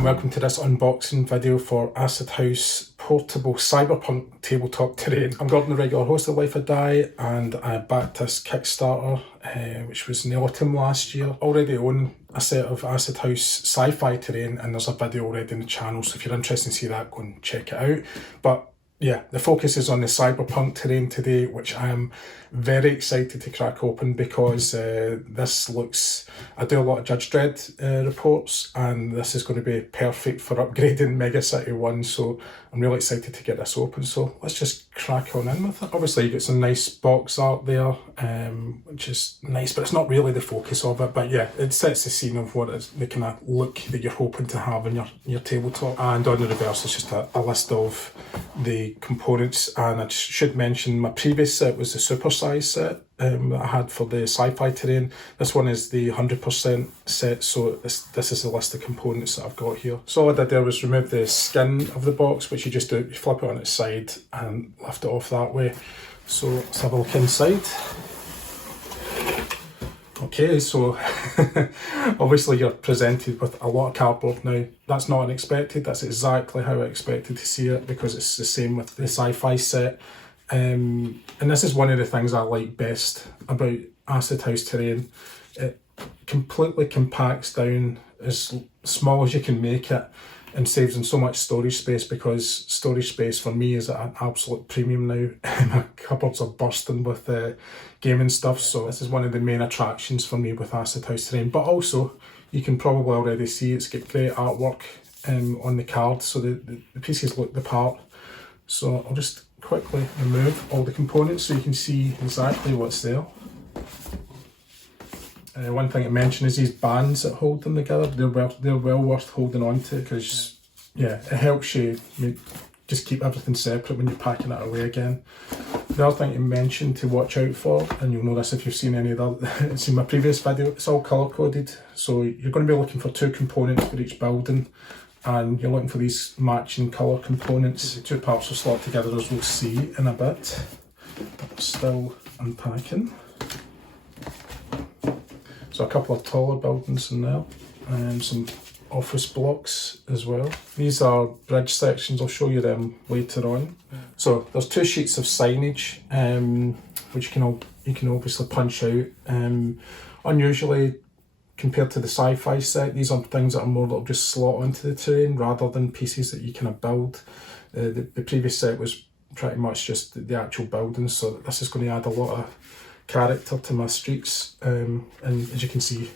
and welcome to this unboxing video for Acid House Portable Cyberpunk Tabletop Terrain. I'm Gordon, the regular host of Life or Die, and I backed this Kickstarter, which was in the autumn last year. Already own a set of Acid House sci-fi terrain, and there's a video already on the channel, so if you're interested to see that, go and check it out. But yeah, the focus is on the Cyberpunk terrain today, which I am very excited to crack open because this looks... I do a lot of Judge Dredd reports, and this is going to be perfect for upgrading Mega City 1, so I'm really excited to get this open. So let's just crack on in with it. Obviously you get some nice box art there, which is nice, but it's not really the focus of it. But yeah, it sets the scene of what it's the kind of look that you're hoping to have in your tabletop. And on the reverse is just a list of the components, and I should mention my previous set was the supersize set that I had for the sci-fi terrain. This one is the 100% set, so this is the list of components that I've got here. So all I did there was remove the skin of the box, which you just do, you flip it on its side and lift it off that way. So let's have a look inside. Okay, so obviously you're presented with a lot of cardboard now. That's not unexpected, that's exactly how I expected to see it, because it's the same with the sci-fi set. And this is one of the things I like best about Acid House Terrain. It completely compacts down as small as you can make it and saves in so much storage space, because storage space for me is at an absolute premium now. My cupboards are bursting with gaming stuff, so this is one of the main attractions for me with Acid House Terrain. But also, you can probably already see it's got great artwork on the card, so the pieces look the part. So I'll just quickly remove all the components so you can see exactly what's there. One thing to mention is these bands that hold them together. They're well worth holding on to, because yeah, it helps you just keep everything separate when you're packing it away again. The other thing to mention to watch out for, and you'll know this if you've seen any other, seen my previous video, it's all colour coded. So you're going to be looking for 2 components for each building, and you're looking for these matching colour components. The 2 parts will slot together, as we'll see in a bit. But still unpacking. So a couple of taller buildings in there, and some office blocks as well. These are bridge sections, I'll show you them later on. So there's 2 sheets of signage, which you can obviously punch out. Unusually, compared to the sci-fi set, these are things that are more that'll just slot onto the terrain rather than pieces that you kind of build. The previous set was pretty much just the actual buildings, so this is going to add a lot of character to my streets, and as you can see,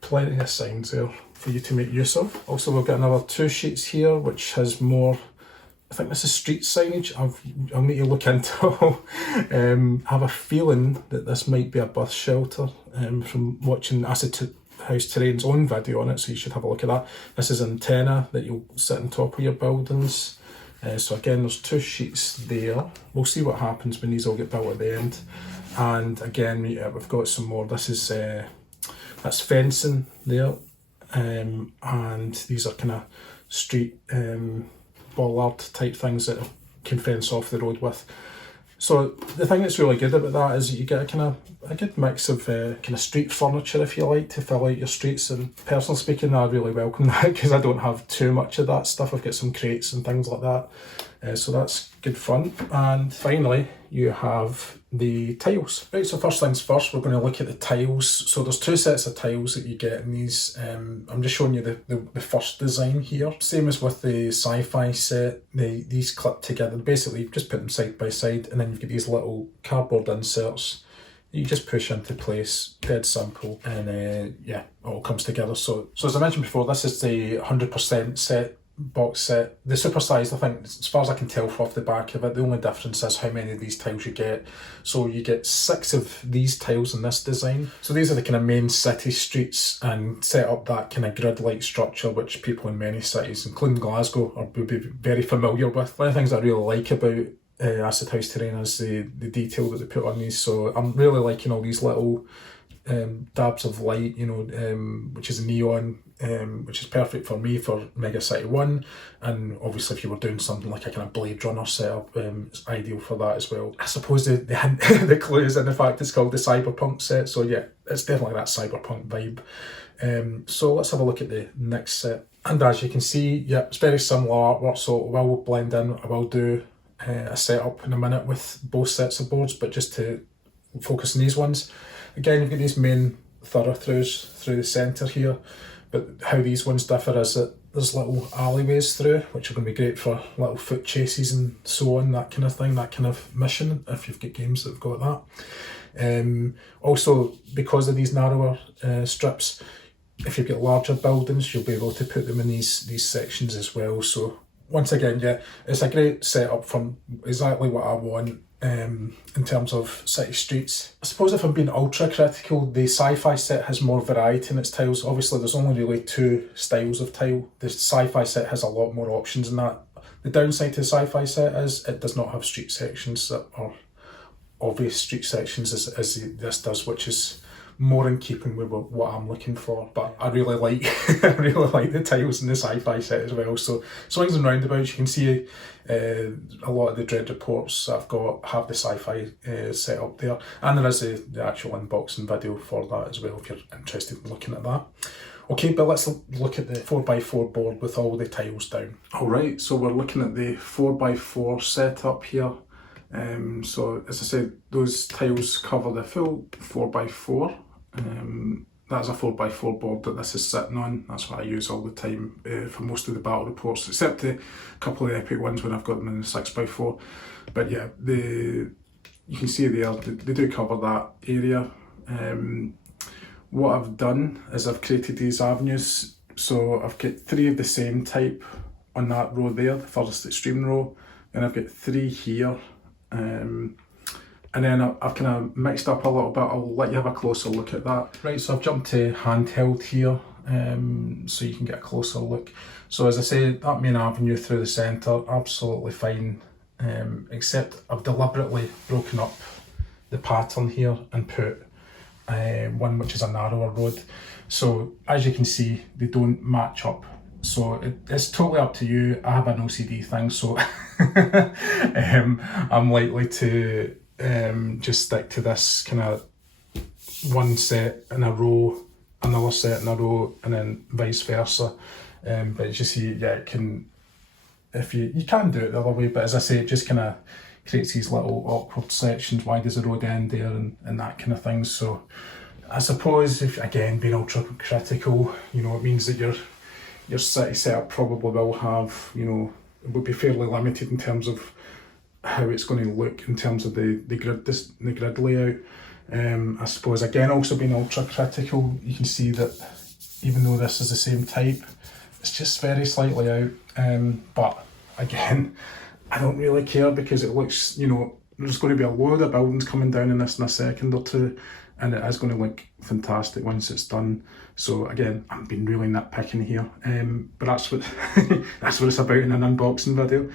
plenty of signs there for you to make use of. Also, we've got another 2 sheets here which has more, I think this is street signage. I'll need to look into it. I have a feeling that this might be a bus shelter from watching Acid House Terrain's own video on it, so you should have a look at that. This is an antenna that you'll sit on top of your buildings. So again, there's 2 sheets there. We'll see what happens when these all get built at the end. And again, we've got some more. This is that's fencing there, and these are kind of street bollard type things that you can fence off the road with. So the thing that's really good about that is that you get a good mix of kind of street furniture, if you like, to fill out your streets. And personally speaking, I really welcome that, because I don't have too much of that stuff. I've got some crates and things like that, so that's good fun. And finally, you have the tiles. Right, so first things first, we're going to look at the tiles. So there's 2 sets of tiles that you get in these. I'm just showing you the first design here. Same as with the sci-fi set, these clip together. Basically, you just put them side by side, and then you've got these little cardboard inserts you just push into place, dead simple, and yeah, it all comes together. So as I mentioned before, this is the 100% set, box set. The supersized, I think, as far as I can tell off the back of it, the only difference is how many of these tiles you get. So you get 6 of these tiles in this design. So these are the kind of main city streets, and set up that kind of grid-like structure which people in many cities, including Glasgow, will be very familiar with. One of the things I really like about Acid House Terrain is the detail that they put on these. So I'm really liking all these little dabs of light, you know, which is neon, which is perfect for me for Mega City 1, and obviously if you were doing something like a kind of Blade Runner setup, it's ideal for that as well. I suppose the clue is in the fact it's called the Cyberpunk set, so yeah, it's definitely that Cyberpunk vibe. So let's have a look at the next set. And as you can see, yeah, it's very similar artwork, so it will blend in. I will do a setup in a minute with both sets of boards, but just to focus on these ones. Again, you've got these main through-throughs through the centre here, but how these ones differ is that there's little alleyways through, which are going to be great for little foot chases and so on, that kind of thing, that kind of mission, if you've got games that have got that. Also, because of these narrower strips, if you've got larger buildings, you'll be able to put them in these sections as well. So once again, yeah, it's a great setup from exactly what I want in terms of city streets. I suppose if I'm being ultra critical, the sci-fi set has more variety in its tiles. Obviously, there's only really 2 styles of tile. The sci-fi set has a lot more options than that. The downside to the sci-fi set is it does not have street sections that are obvious street sections as this does, which is more in keeping with what I'm looking for. But I really like I really like the tiles in the sci-fi set as well. So swings and roundabouts, you can see a lot of the Dread reports I've got have the sci-fi set up there, and there is the actual unboxing video for that as well if you're interested in looking at that. Okay, but let's look at the 4x4 board with all the tiles down. Alright, so we're looking at the 4x4 setup here. So as I said, those tiles cover the full 4x4. That's a 4x4 board that this is sitting on. That's what I use all the time for most of the battle reports, except a couple of epic ones when I've got them in the 6x4. But yeah, you can see there, they do cover that area. What I've done is I've created these avenues. So I've got 3 of the same type on that row there, the first extreme row, and I've got 3 here. And then I've kind of mixed up a little bit. I'll let you have a closer look at that. Right, so I've jumped to handheld here, so you can get a closer look. So as I say, that main avenue through the centre, absolutely fine, except I've deliberately broken up the pattern here and put one which is a narrower road. So as you can see, they don't match up. So it's totally up to you. I have an OCD thing, so I'm likely to just stick to this kind of one set in a row, another set in a row, and then vice versa. But as you see, yeah, it can, if you can do it the other way, but as I say, it just kind of creates these little awkward sections. Why does the road end there, and that kind of thing. So I suppose, if again being ultra critical, you know, it means that your city setup probably will have, you know, it would be fairly limited in terms of how it's going to look in terms of the grid layout. I suppose again, also being ultra critical, you can see that even though this is the same type, it's just very slightly out. But again, I don't really care because it looks, you know, there's going to be a load of buildings coming down in this in a second or two, and it is going to look fantastic once it's done. So again, I'm being really nitpicking here, but that's what that's what it's about in an unboxing video.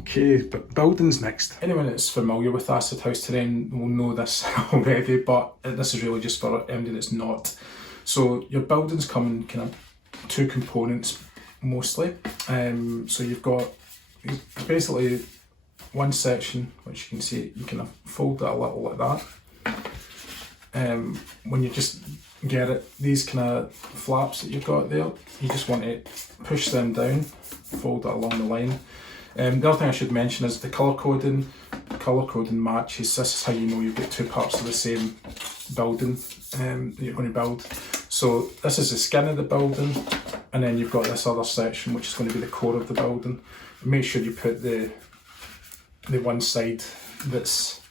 Okay, but buildings next. Anyone that's familiar with Acid House Terrain will know this already, but this is really just for anybody that's not. So your buildings come in kind of 2 components mostly. So you've got basically one section which you can see you kind of fold it a little like that. When you just get it, these kind of flaps that you've got there, you just want to push them down, fold it along the line. The other thing I should mention is the colour coding. Colour coding matches. This is how you know you've got 2 parts of the same building that you're going to build. So this is the skin of the building, and then you've got this other section which is going to be the core of the building. Make sure you put the one side that's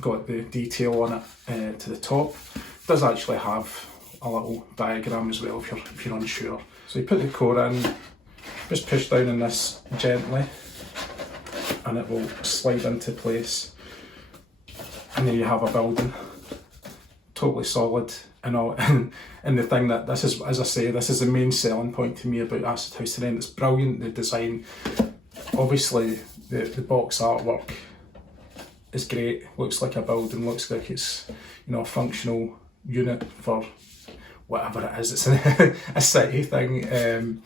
got the detail on it to the top. It does actually have a little diagram as well if you're unsure. So you put the core in, just push down on this gently, and it will slide into place. And there you have a building, totally solid and all. And the thing that this is, as I say, this is the main selling point to me about Acid House Terrain. It's brilliant, the design. Obviously, the box artwork is great. Looks like a building. Looks like it's, you know, a functional unit for whatever it is. It's a city thing.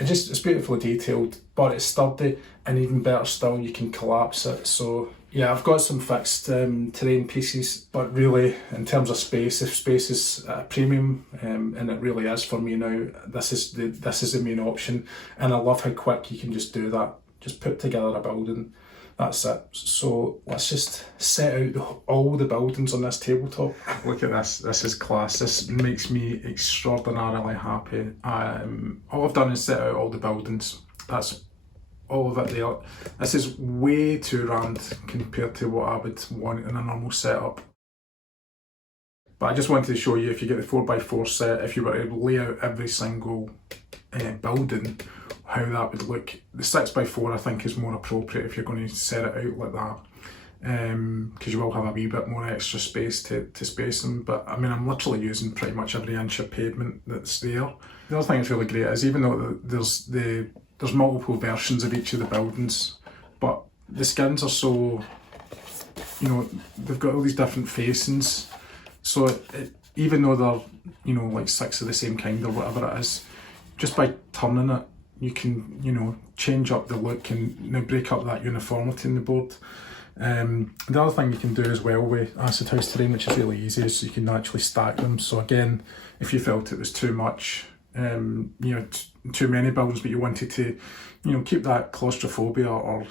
It's beautifully detailed, but it's sturdy, and even better still, you can collapse it. So yeah, I've got some fixed terrain pieces, but really in terms of space, if space is a premium, and it really is for me now, this is the main option, and I love how quick you can just do that. Just put together a building. That's it. So let's just set out all the buildings on this tabletop. Look at this. This is class. This makes me extraordinarily happy. All I've done is set out all the buildings. That's all of it there. This is way too round compared to what I would want in a normal setup. But I just wanted to show you, if you get the 4x4 set, if you were to lay out every single building, how that would look. The 6x4 I think is more appropriate if you're going to set it out like that, because you will have a wee bit more extra space to space them. But I mean, I'm literally using pretty much every inch of pavement that's there. The other thing that's really great is, even though there's multiple versions of each of the buildings, but the skins are so, you know, they've got all these different facings. So even though they're, you know, like 6 of the same kind or whatever it is, just by turning it, you can, you know, change up the look and, you know, break up that uniformity in the board. The other thing you can do as well with acid house terrain, which is really easy, is you can actually stack them. So again, if you felt it was too much, you know, too many buildings, but you wanted to, you know, keep that claustrophobia or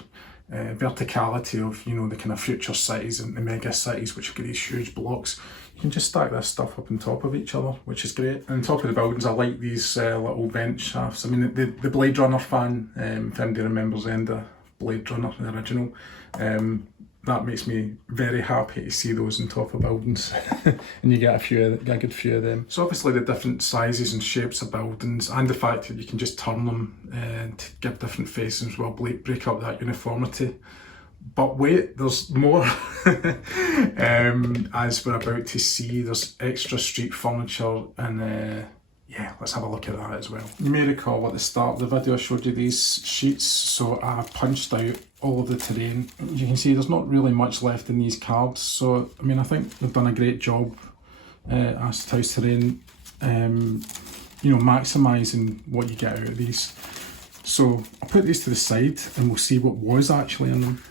verticality of, you know, the kind of future cities and the mega cities, which have got these huge blocks, you can just stack this stuff up on top of each other, which is great. And on top of the buildings, I like these little vent shafts. I mean, the Blade Runner fan, if anybody remembers the end of Blade Runner, the original, that makes me very happy to see those on top of buildings. And you get a good few of them. So obviously the different sizes and shapes of buildings, and the fact that you can just turn them to give different faces, will break up that uniformity. But wait, there's more. As we're about to see, there's extra street furniture, and yeah, let's have a look at that as well. You may recall at the start of the video I showed you these sheets, so I punched out all of the terrain. You can see there's not really much left in these cards, so I mean, I think they've done a great job as house terrain, you know, maximising what you get out of these. So I'll put these to the side and we'll see what was actually in them.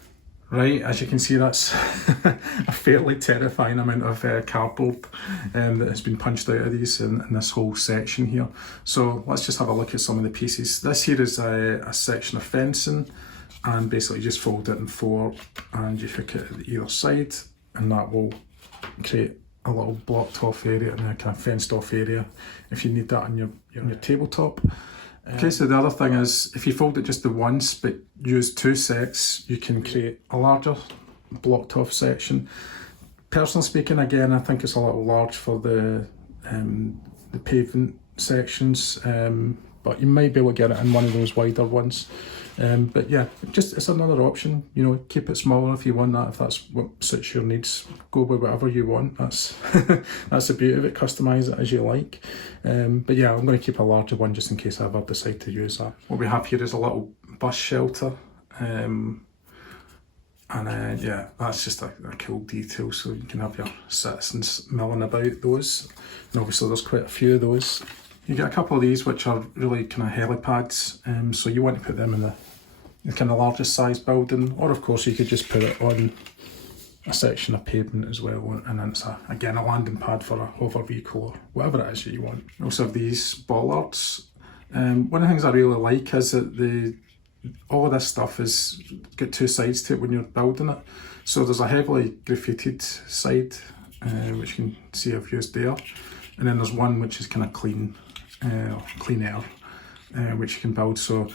Right, as you can see, that's a fairly terrifying amount of cardboard that has been punched out of these in this whole section here. So let's just have a look at some of the pieces. This here is a section of fencing, and basically just fold it in 4 and you hook it at either side, and that will create a little blocked off area and a kind of fenced off area if you need that on your tabletop. Okay, so the other thing is, if you fold it just the once but use 2 sets, you can create a larger blocked off section. Personally speaking, again, I think it's a little large for the pavement sections, but you might be able to get it in one of those wider ones. But yeah, it's another option. You know, keep it smaller if you want that, if that's what suits your needs. Go with whatever you want. That's that's the beauty of it. Customise it as you like. But yeah, I'm going to keep a larger one just in case I ever decide to use that. What we have here is a little bus shelter, and yeah, that's just a cool detail. So you can have your citizens milling about those, and obviously there's quite a few of those. You get a couple of these which are really kind of helipads, so you want to put them in the kind of largest size building, or of course you could just put it on a section of pavement as well, and then it's again a landing pad for a hover vehicle or whatever it is that you want. We also have these bollards. One of the things I really like is that all of this stuff has got 2 sides to it when you're building it. So there's a heavily graffitied side, which you can see I've used there, and then there's one which is kind of clean air, which you can build. So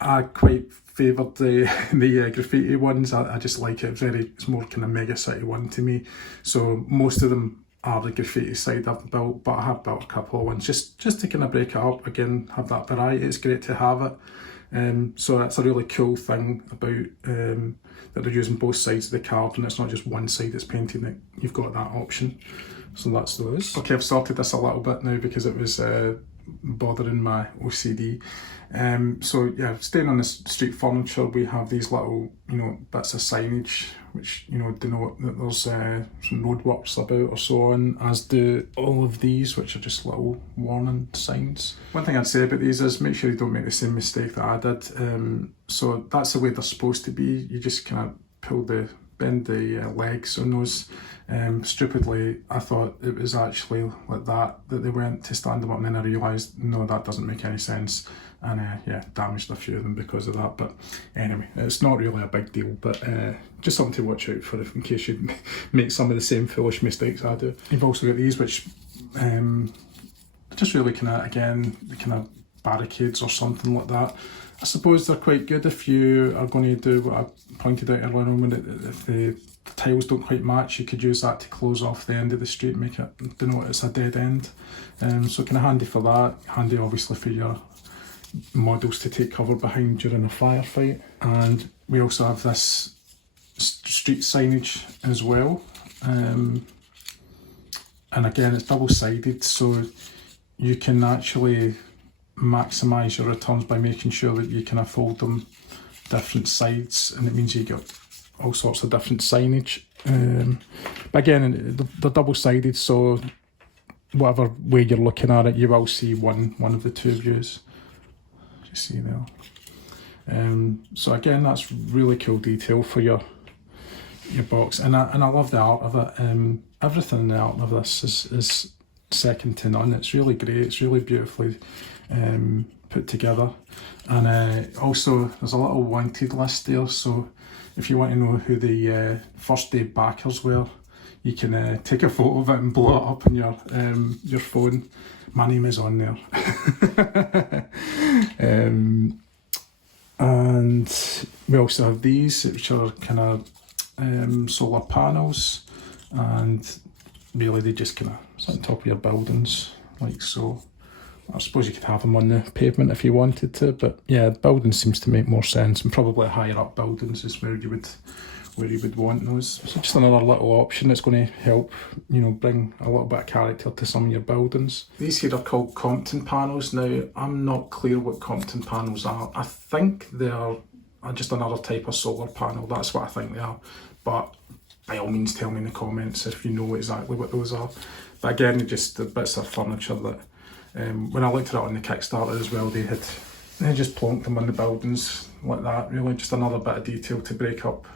I quite favoured the graffiti ones. I just like it. It's more kind of mega city one to me. So most of them are the graffiti side I've built, but I have built a couple of ones just to kind of break it up again, have that variety. It's great to have it. So that's a really cool thing about that they're using both sides of the card, and it's not just one side that's painted. That you've got that option. So that's those. Okay, I've started this a little bit now because it was bothering my OCD. So yeah, staying on the street furniture, we have these little, bits of signage which, denote that there's some roadworks about or so on, as do all of these, which are just little warning signs. One thing I'd say about these is make sure you don't make the same mistake that I did. So that's the way they're supposed to be. You just kind of bend the legs on those. Stupidly, I thought it was actually like that they went to stand them up, and then I realised, no, that doesn't make any sense. And damaged a few of them because of that. But anyway, it's not really a big deal, but just something to watch out for in case you make some of the same foolish mistakes I do. You've also got these, which just really kind of barricades or something like that. I suppose they're quite good if you are going to do what I pointed out earlier on, if the tiles don't quite match, you could use that to close off the end of the street, make it denote it's a dead end. So kind of handy for that. Handy obviously for your models to take cover behind during a firefight. And we also have this street signage as well. And again, it's double-sided, so you can actually maximise your returns by making sure that you can fold them different sides, and it means you get all sorts of different signage. But again, they're double-sided, so whatever way you're looking at it, you will see one of the two views. You see there. So again, that's really cool detail for your box, and I love the art of it. Everything in the art of this is second to none. It's really great. It's really beautifully put together, and also there's a little wanted list there. So if you want to know who the first day backers were, you can take a photo of it and blow it up on your phone. My name is on there. And we also have these, which are kind of solar panels, and really they just kind of sit on top of your buildings like so. I suppose you could have them on the pavement if you wanted to, but yeah, buildings seems to make more sense, and probably higher up buildings is where you would want those. So just another little option that's going to help, bring a little bit of character to some of your buildings. These here are called Compton panels. Now, I'm not clear what Compton panels are. I think they are just another type of solar panel. That's what I think they are. But by all means, tell me in the comments if you know exactly what those are. But again, they're just the bits of furniture that, when I looked at it on the Kickstarter as well, they just plonked them on the buildings like that. Really, just another bit of detail to break up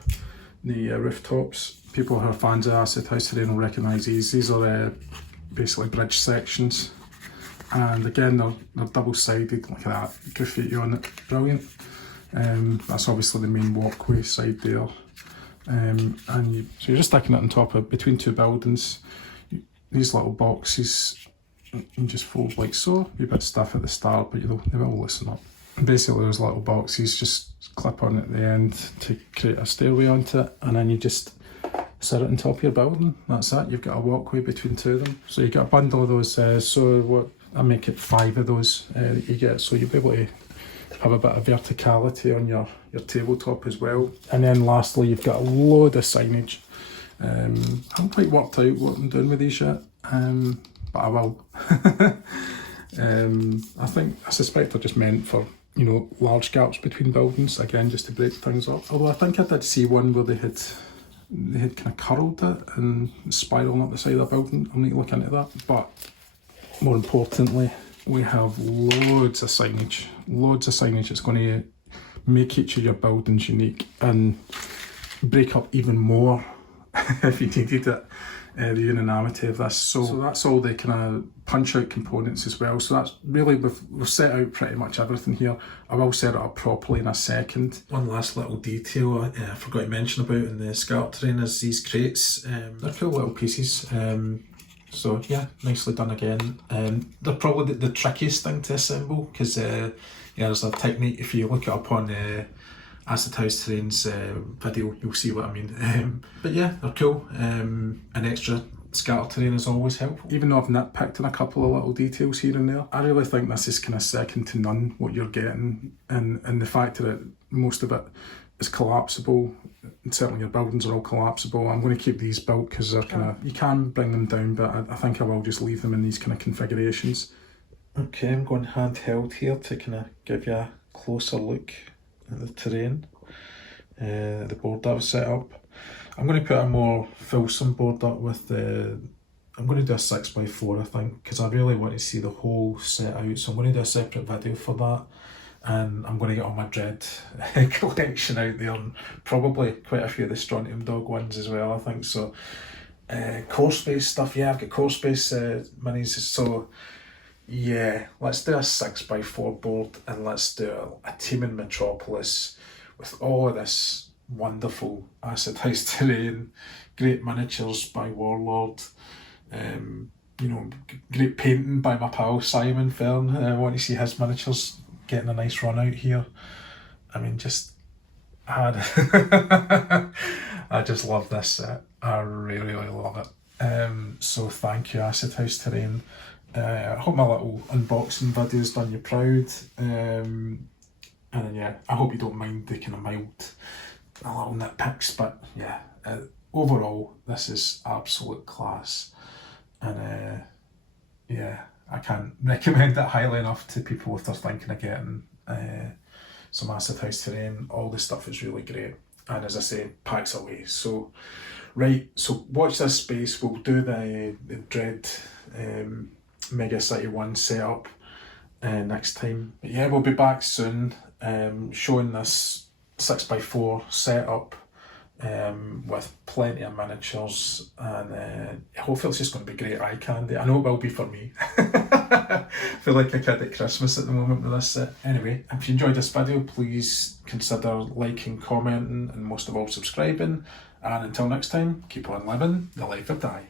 the rooftops. People who are fans of Acid House Terrain will recognise these. These are basically bridge sections, and again they're double-sided like that, graffiti on it, brilliant. That's obviously the main walkway side there, so you're just sticking it on top of between two buildings. These little boxes you just fold like so. A bit stiff at the start, but they will loosen up. Basically, those little boxes just clip on at the end to create a stairway onto it, and then you just set it on top of your building. That's it. You've got a walkway between two of them. So you get a bundle of those. So I make it 5 of those that you get. So you'll be able to have a bit of verticality on your tabletop as well. And then lastly, you've got a load of signage. I haven't quite worked out what I'm doing with these yet, but I will. I suspect they're just meant for large gaps between buildings, again just to break things up. Although I think I did see one where they had kind of curled it and spiralling up the side of the building. I'll need to look into that. But more importantly, we have loads of signage. That's going to make each of your buildings unique and break up even more if you needed it. The unanimity of this. So that's all the kind of punch out components as well. So that's really, we've set out pretty much everything here. I will set it up properly in a second. One last little detail I forgot to mention about in the Scarp Terrain is these crates. They're cool little pieces. So yeah, nicely done again. They're probably the trickiest thing to assemble because there's a technique. If you look it up on Acid House Terrain's video, you'll see what I mean. But yeah, they're cool. An extra scatter terrain is always helpful. Even though I've nitpicked on a couple of little details here and there, I really think this is kind of second to none what you're getting, and the fact that most of it is collapsible, and certainly your buildings are all collapsible. I'm going to keep these built because they're kind of, you can bring them down, but I think I will just leave them in these kind of configurations. Okay, I'm going handheld here to kind of give you a closer look at the terrain, the board that was set up. I'm going to put a more fulsome board up with the. I'm going to do a 6x4, I think, because I really want to see the whole set out. So I'm going to do a separate video for that, and I'm going to get all my Dread collection out there, and probably quite a few of the Strontium Dog ones as well, I think. So core space stuff, yeah, I've got core space minis. So yeah, let's do a 6x4 board, and let's do a team in Metropolis with all of this wonderful acid house terrain, great miniatures by Warlord, great painting by my pal Simon Fern. I want to see his miniatures getting a nice run out here. I mean, I just love this set. I really, really love it. So thank you, Acid House Terrain. I hope my little unboxing video's done you proud. And yeah, I hope you don't mind the kind of mild little nitpicks, but yeah, overall this is absolute class, and yeah, I can't recommend it highly enough to people if they're thinking of getting some Acid House Terrain. All the stuff is really great, and as I say, packs away. So right, so watch this space. We'll do the Dread Mega City 1 setup next time. But yeah, we'll be back soon, showing this 6x4 setup with plenty of miniatures, and hopefully it's just going to be great eye candy. I know it will be for me. I feel like a kid at Christmas at the moment with this set. Anyway, if you enjoyed this video, please consider liking, commenting, and most of all subscribing. And until next time, keep on living the life of Die.